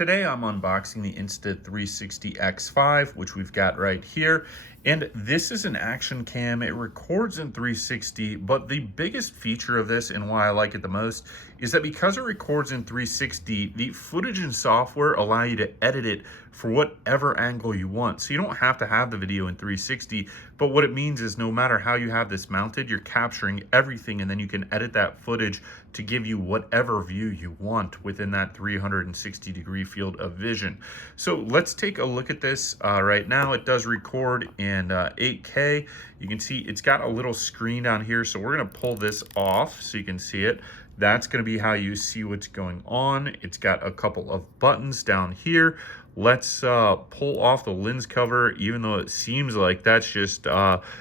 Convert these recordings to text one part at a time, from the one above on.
Today I'm unboxing the Insta 360 X5, which we've got right here. And this is an action cam. It records in 360, but the biggest feature of this and why I like it the most is that because it records in 360, the footage and software allow you to edit it for whatever angle you want. So you don't have to have the video in 360, but what it means is no matter how you have this mounted, you're capturing everything and then you can edit that footage to give you whatever view you want within that 360-degree field of vision. So let's take a look at this right now. It does record in 8K. You can see it's got a little screen down here, so we're going to pull this off so you can see it. That's going to be how you see what's going on. It's got a couple of buttons down here. Let's pull off the lens cover, even though it seems like that's just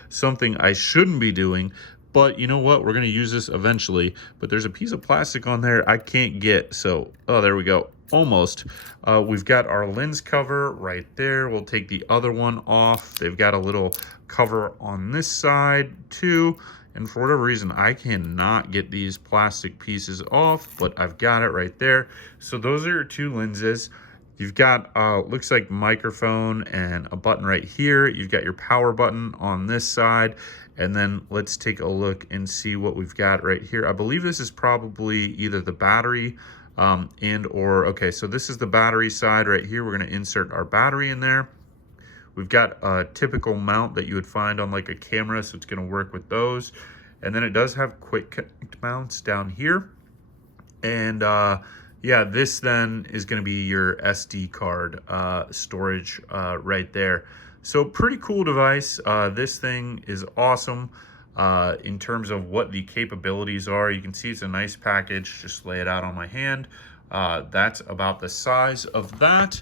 something I shouldn't be doing. But you know what? We're going to use this eventually. But there's a piece of plastic on there I can't get. So, oh, there we go. Almost. We've got our lens cover right there. We'll take the other one off. They've got a little cover on this side too. And for whatever reason, I cannot get these plastic pieces off, but I've got it right there. So those are your two lenses. You've got, looks like microphone and a button right here. You've got your power button on this side. And then let's take a look and see what we've got right here. I believe this is probably either the battery okay, so this is the battery side right here. We're gonna insert our battery in there. We've got a typical mount that you would find on like a camera, so it's gonna work with those. And then it does have quick connect mounts down here. And yeah, this then is gonna be your SD card storage right there. So pretty cool device. This thing is awesome in terms of what the capabilities are. You can see it's a nice package. Just lay it out on my hand. That's about the size of that.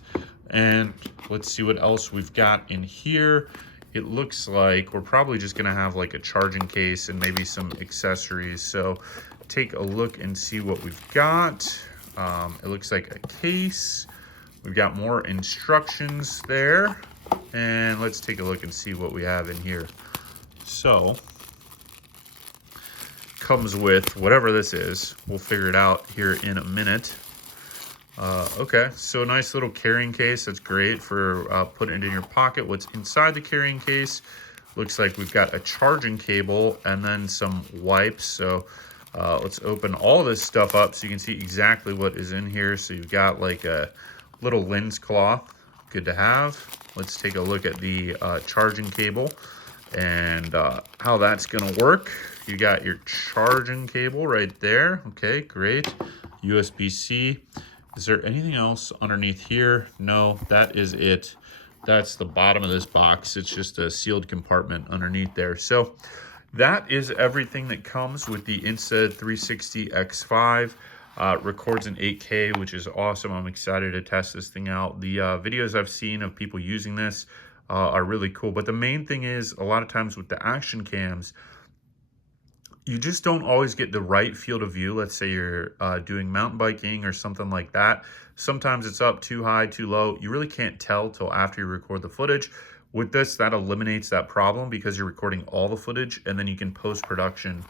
And let's see what else we've got in here. It looks like we're probably just gonna have like a charging case and maybe some accessories. So take a look and see what we've got. It looks like a case. We've got more instructions there. And let's take a look and see what we have in here. So, comes with whatever this is. We'll figure it out here in a minute. Okay, so nice little carrying case. That's great for putting it in your pocket. What's inside the carrying case? Looks like we've got a charging cable and then some wipes. So let's open all this stuff up so you can see exactly what is in here. So you've got like a little lens cloth. Good to have. Let's take a look at the charging cable and how that's gonna work. You got your charging cable right there. Okay, great. USB-C. Is there anything else underneath here? No, that is it. That's the bottom of this box. It's just a sealed compartment underneath there. So that is everything that comes with the Insta 360 X5. Records in 8K, which is awesome. I'm excited to test this thing out. The videos I've seen of people using this are really cool. But the main thing is, a lot of times with the action cams, you just don't always get the right field of view. Let's say you're doing mountain biking or something like that. Sometimes it's up too high, too low. You really can't tell till after you record the footage. With this, that eliminates that problem because you're recording all the footage, and then you can post-production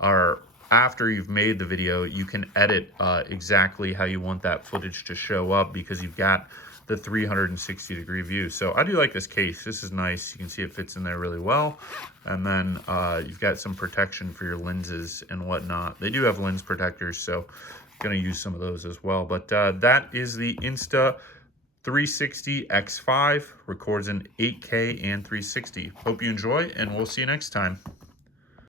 or after you've made the video, you can edit exactly how you want that footage to show up because you've got the 360-degree view. So I do like this case. This is nice. You can see it fits in there really well. And then you've got some protection for your lenses and whatnot. They do have lens protectors, so I'm going to use some of those as well. But that is the Insta 360 X5. Records in 8K and 360. Hope you enjoy, and we'll see you next time.